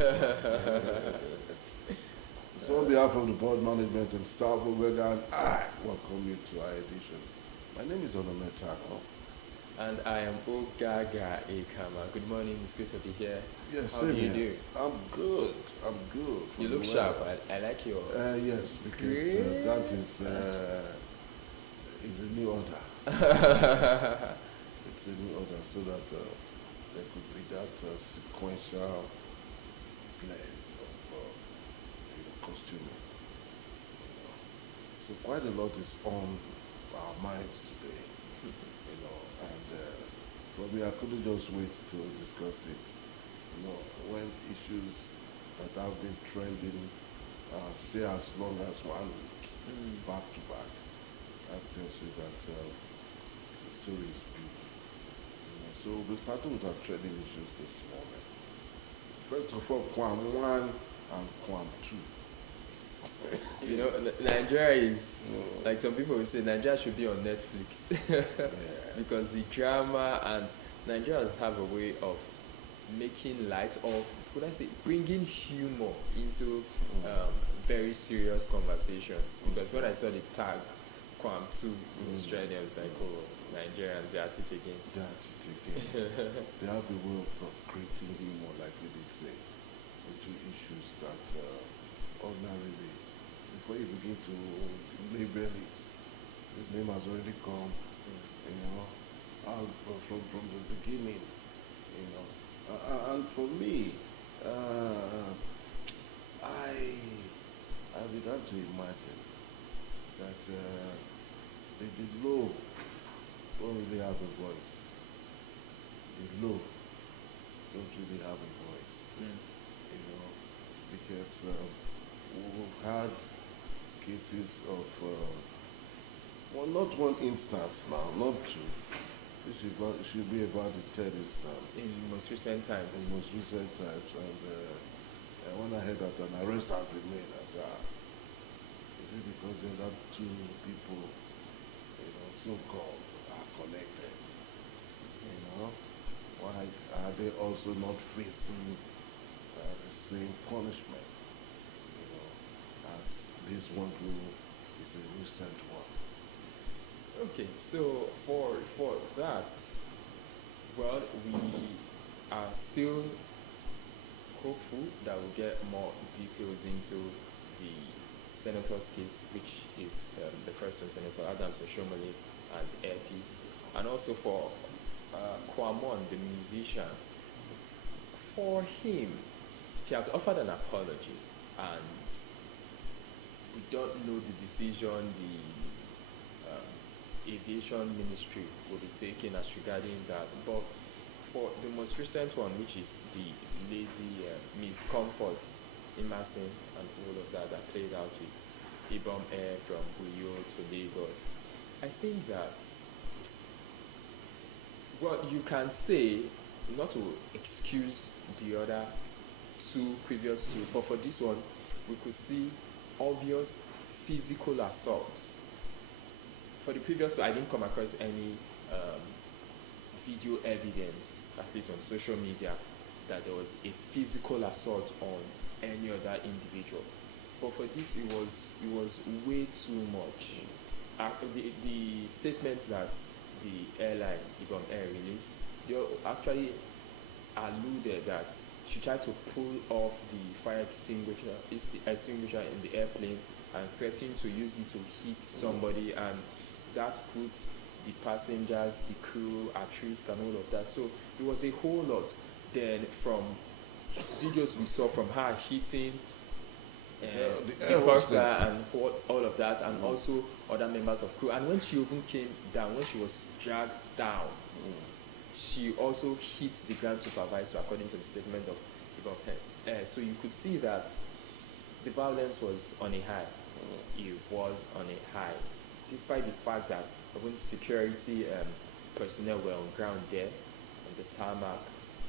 So on behalf of the board management and staff of Vega, I welcome you to our edition. My name is Onome Tako. And I am Ogaga Ekama. Good morning, it's good to be here. Yes, How do you same here. do? I'm good. I'm good. You From look the sharp. weather. I like your. Yes, because that is a new order. It's a new order so that there could be that sequential blend of costuming. So quite a lot is on our minds today, and for me, I couldn't just wait to discuss it. When issues that have been trending stay as long as 1 week, back to back, that tells you that the story is big. So we'll be starting with our trending issues this morning. First of all, Quam 1 and Quam 2. Nigeria is like some people will say Nigeria should be on Netflix because the drama and Nigerians have a way of making light of, could I say, bringing humor into very serious conversations. Because when I saw the tag Quam 2 in Australia, I was like, oh, Nigerians, they're at it again. They're at it again. They have a way of creating humor, like we did say, into issues that ordinarily, before you begin to label it, the name has already come, out from the beginning, and for me, I began to imagine that the low don't really have a voice. The low don't really have a voice, because we've had cases of, not one instance now, not two. This should be about the third instance. In most recent times. In most recent times, and when I heard that an arrest has been made, I said, is it because the other two people, so-called, are connected? Why are they also not facing the same punishment, as this one who is a recent one? Okay, so for that, well, we are still hopeful that we'll get more details into the senator's case, which is the first one, Senator Adams Oshomole and Airpeace, and also for Kwamon, the musician. For him, he has offered an apology, and we don't know the decision the aviation ministry will be taking as regarding that. But for the most recent one, which is the lady Miss Comfort Emerson and all of that played out with Ibom Air from Uyo to Lagos, I think that you can say, not to excuse the other two previous two, but for this one we could see obvious physical assault. For the previous two, I didn't come across any video evidence, at least on social media, that there was a physical assault on any other individual. But for this, it was way too much. The statements that the airline, Ibom Air, released, they actually alluded that she tried to pull off the fire extinguisher in the airplane and threatened to use it to hit somebody, and that puts the passengers, the crew at risk and all of that. So it was a whole lot. Then from videos we saw from her hitting the purser and all of that, and also other members of crew. And when she even came down, when she was dragged down, she also hit the ground supervisor, according to the statement of Ibom. So you could see that the violence was on a high. It was on a high, despite the fact that even security personnel were on ground there on the tarmac.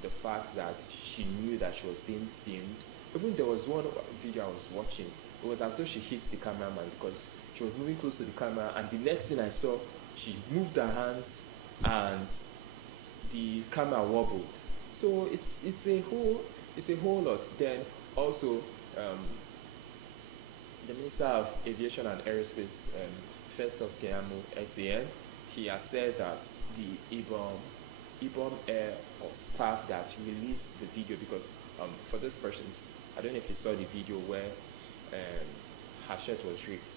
The fact that she knew that she was being filmed. Even there was one video I was watching. It was as though she hit the cameraman because she was moving close to the camera, and the next thing I saw, she moved her hands and the camera wobbled. So it's a whole it's a whole lot. Then also, um, the Minister of Aviation and Aerospace, Festus Keyamo, SAN, he has said that the IBOM Air or staff that released the video, because for those persons, I don't know if you saw the video where her shirt was ripped.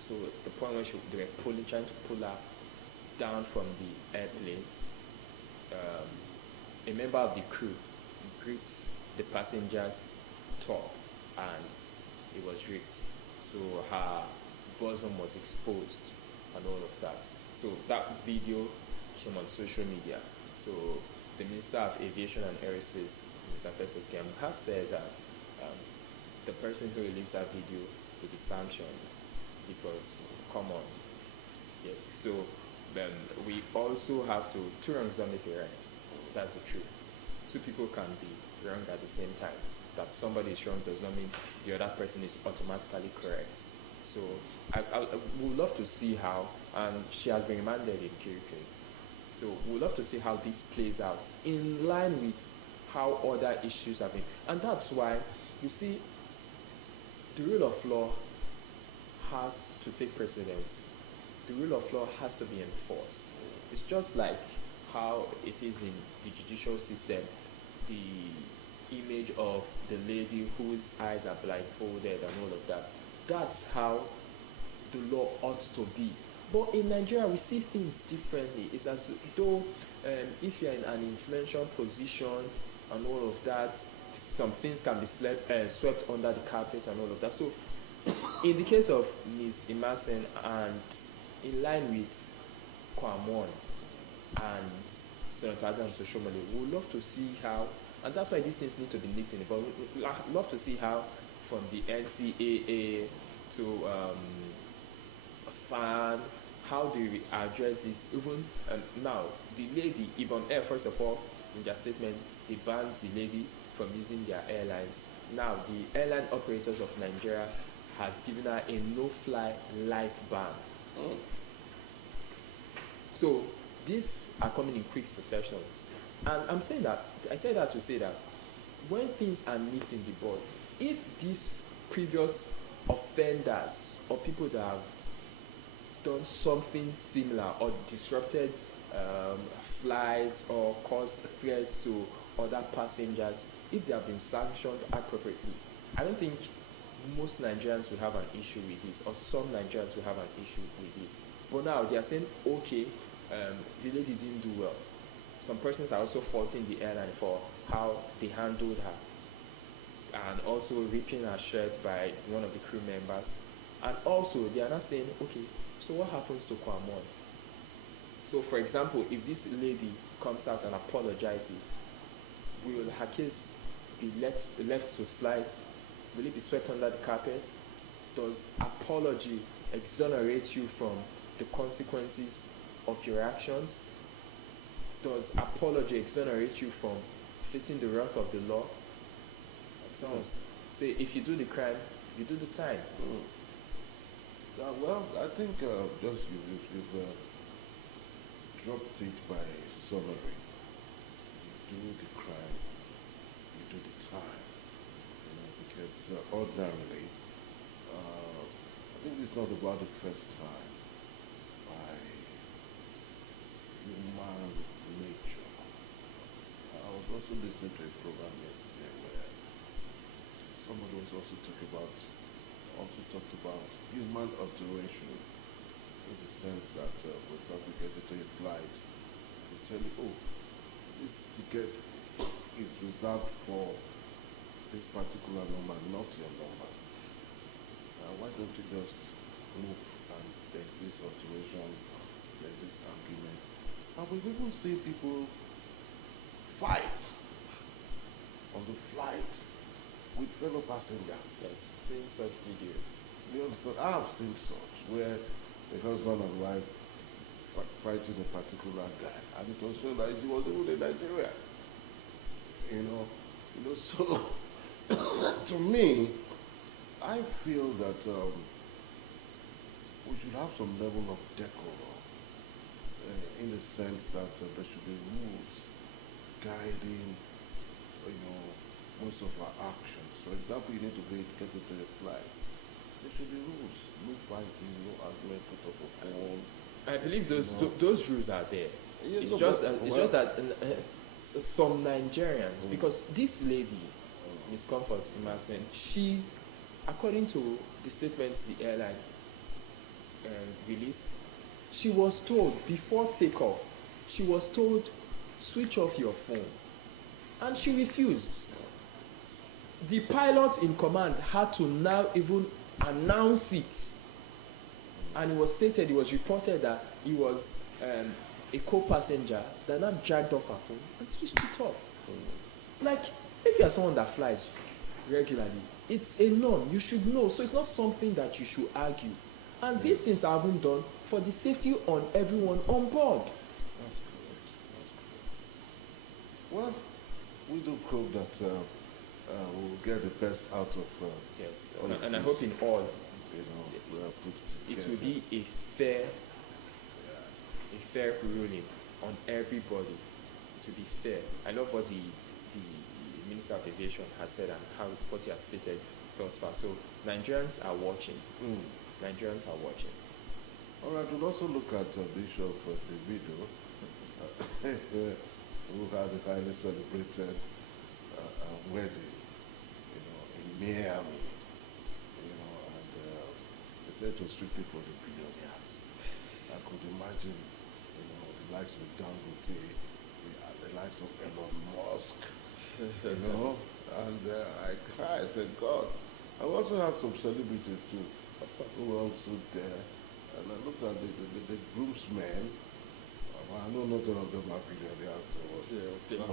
So the point when they were trying to pull her down from the airplane, a member of the crew gripped the passenger's top and it was ripped. So her bosom was exposed and all of that. So that video came on social media. So the Minister of Aviation and Aerospace, Mr. Festus Keyamo, has said that the person who released that video will be sanctioned because, come on, yes. So we also have to, two wrongs don't make a right. That's the truth. Two people can be wrong at the same time. That somebody is wrong does not mean the other person is automatically correct. So I would love to see how, and she has been remanded in Kirikiri. So we'd love to see how this plays out in line with how other issues have been. And that's why, you see, the rule of law has to take precedence. The rule of law has to be enforced. It's just like how it is in the judicial system, the image of the lady whose eyes are blindfolded and all of that. That's how the law ought to be. But in Nigeria, we see things differently. It's as though if you're in an influential position and all of that, some things can be swept under the carpet and all of that. So in the case of Ms. Emerson, and in line with Kwamon and Senator Adams Oshomole, we would love to see how, and that's why these things need to be linked in, but we would love to see how, from the NCAA to FAN, how do we address this? Even now, the lady, IBOM Air, first of all, in their statement, they banned the lady from using their airlines. Now, the airline operators of Nigeria has given her a no-fly life ban. So these are coming in quick successions. And I say that to say that when things are nipped in the bud, if these previous offenders or people that have done something similar or disrupted flights or caused threats to other passengers, if they have been sanctioned appropriately, I don't think most Nigerians will have an issue with this, or some Nigerians will have an issue with this. But now they are saying, okay, the lady didn't do well. Some persons are also faulting the airline for how they handled her, and also ripping her shirt by one of the crew members. And also, they are not saying, okay, so what happens to Kwamon? So, for example, if this lady comes out and apologizes, will her case be left to slide? Will it be swept under the carpet? Does apology exonerate you from the consequences of your actions? Does apology exonerate you from facing the wrath of the law? Someone say, if you do the crime, you do the time. Well, I think just you've dropped it by summary. You do the crime, you do the time. Because ordinarily, I think it's not about the first time by human nature. I was also listening to a program yesterday where somebody was also talked about human alteration, in the sense that, for example, you get into a flight, they tell you, oh, this ticket is reserved for this particular number, not your number. Why don't you just move, and there's this alteration, there's this argument. And we've even seen people fight on the flight with fellow passengers. Yes, seen such videos. You understand? I have seen such, where the husband and wife fighting a particular guy, and it was shown that he was even in Nigeria. So to me, I feel that we should have some level of decorum, in the sense that there should be rules guiding, most of our actions. For example, you need to get into a flight. There should be rules. No fighting, no argument, put up a phone. I believe those rules are there. Yeah, It's no, just but- it's well- just that some Nigerians, because this lady, Miss Comfort Emerson, she, according to the statements the airline released, she was told before takeoff, she was told, switch off your phone, and she refused. The pilot in command had to now even announce it, and it was reported that he was a co-passenger that now dragged off her phone and switched it off. Like, if you're someone that flies regularly, it's a norm. You should know. So it's not something that you should argue. And these things are even done for the safety on everyone on board. That's correct. Well, we do hope that we'll get the best out of Yes. all of And I this. hope in all, We are put it together. will be a fair ruling on everybody. To be fair, I love what the Minister of Aviation has said and what he has stated thus far. So Nigerians are watching. Nigerians are watching. All right, we'll also look at the issue of Davido, who had a highly celebrated wedding, in Miami, and they said it was strictly for the billionaires. I could imagine, the likes of Dangote, the likes of Elon Musk, and I cried. I said, God. I also had some celebrities too, who were also there. And I looked at the groomsmen. I know not all of them are billionaires. So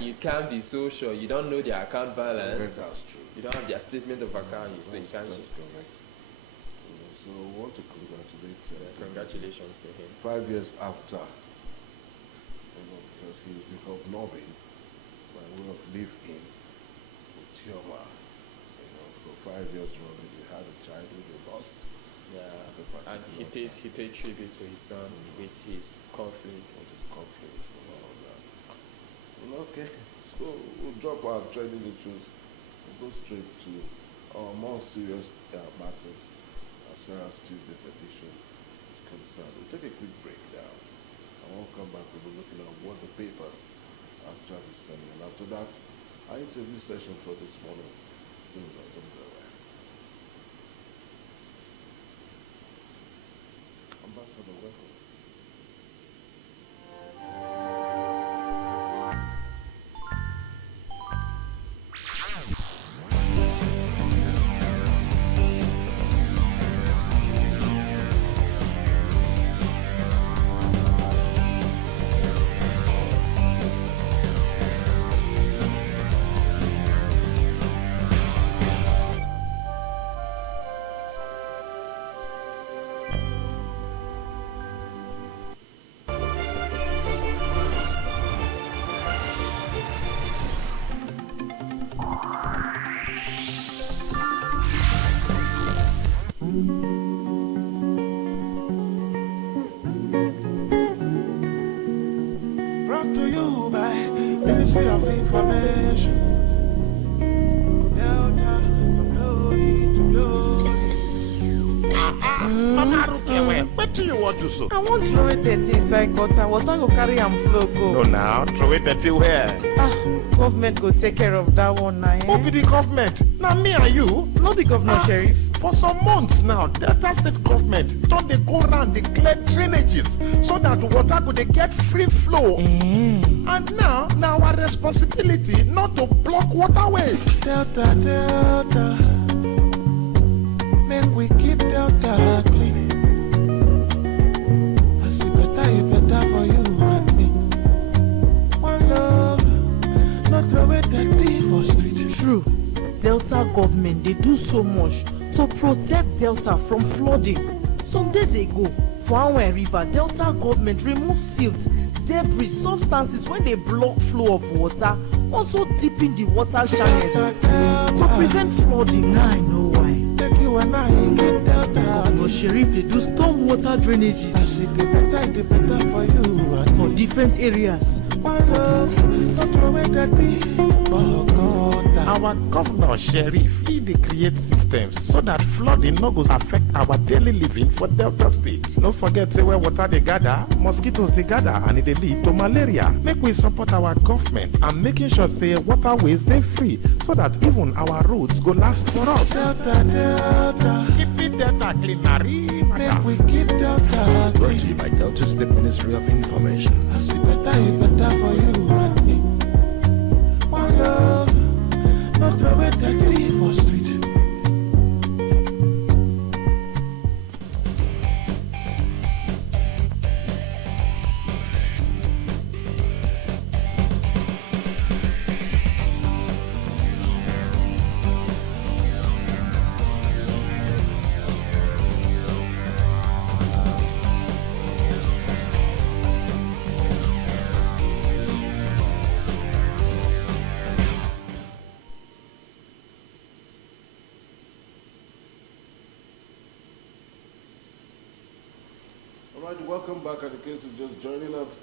You can't be so sure. You don't know their account balance. that's true. You don't have their statement of account. So you can't. That's correct. So I want to congratulate. Congratulations to him. 5 years after, because he's become Nobin by way of live-in with Chioma. For 5 years running, they had a child who they lost. Yeah, at a and he particular paid tribute to his son with his conflict. all this conflicts and all of that. Okay, so we'll drop our trending issues and go straight to our more serious matters as far as Tuesday's edition is concerned. We'll take a quick break now. I won't come back. We'll be looking at what the papers actually saying. And after that, our interview session for this morning still not underway. Ambassador, welcome. Brought to you by Ministry of Information. Delta from glory to glory. Mama Ruke, what do you want to sow? I wan throw it dirty inside gutter. Water go carry am flow go. No, now throw it dirty where? Government go take care of that one na. Who be the government? Now me and you. No be governor sheriff. For some months now, Delta State government don dey go round dey clear drainages so that water go dey get free flow. And now our responsibility not to block waterways. Delta, make we keep Delta clean. I see better for you and me. One love, not throw it dirty for street. True, Delta government dey do so much to protect Delta from flooding. Some days ago, for Anwen River, Delta government remove silt, debris, substances when they block flow of water, also deepen the water channels to prevent flooding. Now I know why. Take you and I get Delta. Governor Sheriff dey do storm water I drainages see the better for you and for me. different areas One for the love, states. not throw it dirty for God. Our governor, Sheriff, he dey create systems so that flooding no go affect our daily living for Delta State. No forget say where water dey gather, mosquitoes dey gather and it dey lead to malaria. Make we support our government and making sure say waterways dey free so that even our roads go last for us. Delta, keep it Delta clean, make we keep Delta clean. Brought to you by Delta State Ministry of Information. I see better, it better for you and me. One love, not throw away that tea for street. All right, welcome back. In the case of just joining us,